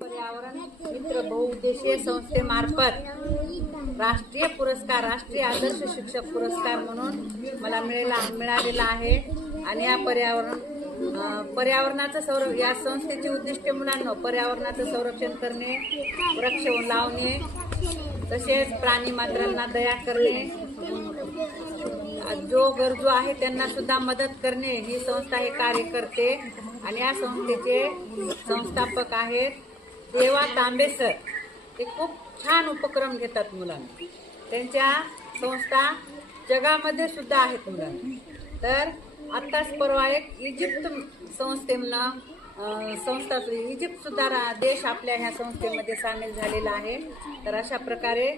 पर्यावरण मित्र बहुउद्देशीय संस्थेमार्फत राष्ट्रीय पुरस्कार राष्ट्रीय आदर्श शिक्षक पुरस्कार म्हणून मला मिळेला मिळालेला आहे. आणि या पर्यावरण पर्यावरणाचं संर या संस्थेचे उद्दिष्ट मुलांना पर्यावरणाचं संरक्षण करणे वृक्ष लावणे तसेच प्राणी मात्रांना दया करणे जो गरजू आहे त्यांना सुद्धा मदत करणे ही संस्था हे कार्य करते आणि या संस्थेचे संस्थापक आहेत. देवा तांबे सर ते खूप छान उपक्रम घेतात मुलांना. त्यांच्या संस्था जगामध्ये सुद्धा आहेत मुलांना. तर आत्ताच परवा एक इजिप्त संस्थेनं संस्था इजिप्त सुद्धा रा- देश आपल्या ह्या संस्थेमध्ये सामील झालेला आहे. तर अशा प्रकारे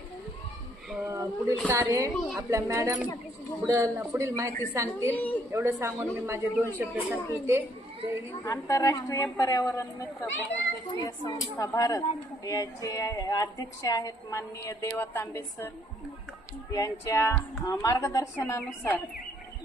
पुढील कार्य आपल्या मॅडम पुढं पुढील माहिती सांगतील. एवढं सांगून मी माझे दोन शब्द सांगितले आंतरराष्ट्रीय पर्यावरण मित्र बहुउद्देशीय संस्था भारत. याचे अध्यक्ष आहेत माननीय देवा तांबे सर. यांच्या मार्गदर्शनानुसार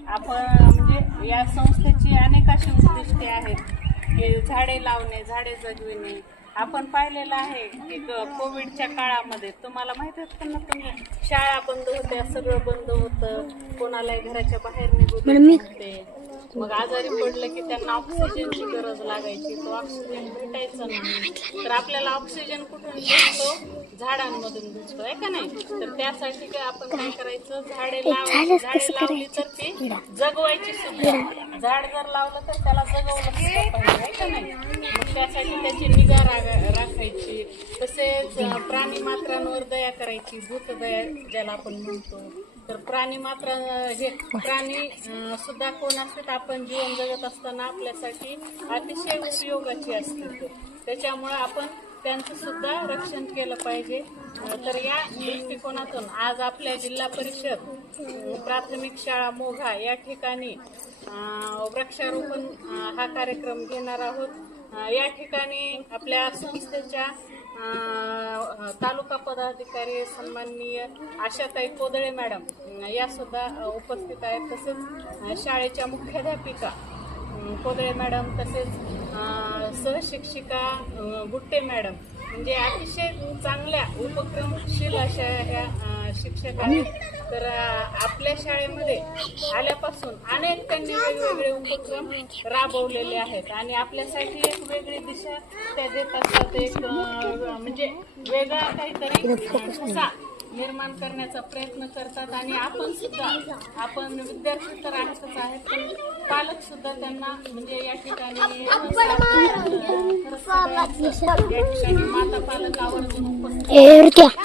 आपण म्हणजे या संस्थेची अनेक अशी उद्दिष्टे आहेत की झाडे लावणे झाडे जगविणे आपण पाहिलेलं आहे की कोविडच्या काळामध्ये तुम्हाला माहिती होतं ना तुम्ही शाळा बंद होत्या सगळं बंद होतं कोणालाही घराच्या बाहेर निघू देत नव्हते. मग आजारी पडलं की त्यांना ऑक्सिजनची गरज लागायची तो ऑक्सिजन भेटायचा नाही. तर आपल्याला ऑक्सिजन कुठून भेटतो? झाडांमधून आहे का नाही? तर त्यासाठी काय आपण काय करायचं? झाडे झाडे लावली तर ती जगवायची सुद्धा झाड जर लावलं तर त्याला जगवलं पाहिजे का नाही? मग त्यासाठी त्याची निगा राखायची. तसेच प्राणी मात्रांवर दया करायची भूत दया ज्याला आपण म्हणतो. तर प्राणी मात्र हे प्राणी सुद्धा कोण असतात आपण जीवन जगत असताना आपल्यासाठी अतिशय उपयोगाची असते. त्याच्यामुळे आपण त्यांचं सुद्धा रक्षण केलं पाहिजे. तर या दृष्टिकोनातून आज आपल्या जिल्हा परिषद प्राथमिक शाळा मोघा या ठिकाणी वृक्षारोपण हा कार्यक्रम घेणार आहोत. या ठिकाणी आपल्या संस्थेच्या तालुका पदाधिकारी सन्माननीय आशाताई कोदळे मॅडम या सुद्धा उपस्थित आहेत. तसेच शाळेच्या मुख्याध्यापिका कोदळे मॅडम तसेच सहशिक्षिका गुट्टे मॅडम. म्हणजे अतिशय चांगल्या उपक्रमशील अशा ह्या शिक्षक आहेत. तर आपल्या शाळेमध्ये आल्यापासून अनेक त्यांनी वेगवेगळे उपक्रम राबवलेले आहेत. आणि आपल्यासाठी एक वेगळी दिशा त्या देत असतात. एक म्हणजे वेगळा काहीतरी निर्माण करण्याचा प्रयत्न करतात आणि आपण सुद्धा आपण विद्यार्थी तर आहेतच आहेत पण पालक सुद्धा त्यांना म्हणजे या ठिकाणी या माता पालक आवर्जून उपस्थित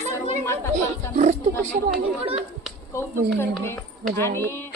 सर्व माता पालकांना सुद्धा मी कौतुक करते. आणि